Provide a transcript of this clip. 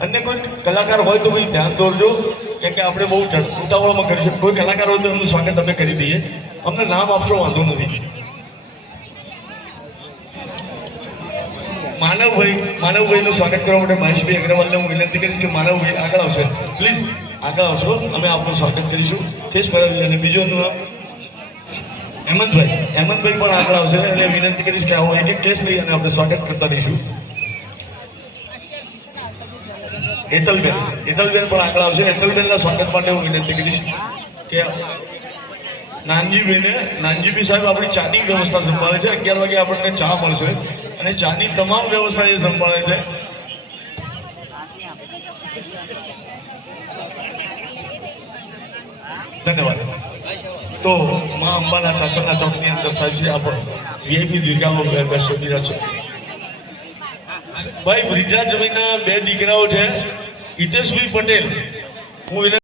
अन्य कोई कलाकार हो तो भाई ध्यान दौरजो कि આપણે બહુ ઉતાવળમાં કરીશું કોઈ કલાકાર હોય તો એમનું સ્વાગત અમે કરી દઈએ અમને નામ આપશો વાંધો નથી માનવભાઈનું સ્વાગત કરવા માટે મહેશભાઈ અગ્રવાલને હું વિનંતી કરીશ કે માનવભાઈ આગળ આવશે પ્લીઝ આગળ આવશો અમે આપનું સ્વાગત કરીશું કેસ પરાવી અને બીજું હેમંતભાઈ પણ આગળ આવશે અને વિનંતી કરીશ કે આવો એક કેસ લઈ અને આપણે સ્વાગત કરતા રહીશું હેતલબેન પણ આગળ આવશે હેતલબેનના સ્વાગત માટે હું વિનંતી કરીશ કે નાનજીભાઈ સાહેબ આપણી ચાની વ્યવસ્થા સંભાળે છે 11 વાગે આપણને ચા મળશે અને ચાની તમામ વ્યવસ્થા એ સંભાળે છે ધન્યવાદ તો માં અંબાના ચાચરના ચોકની અંદર સાહેબ છે આપ વીઆઈપી દીર્ઘામાં બેસી રહ્યા છો ભાઈ બ્રિજરાજભાઈના 2 દીકરાઓ છે હિતેશભાઈ પટેલ હું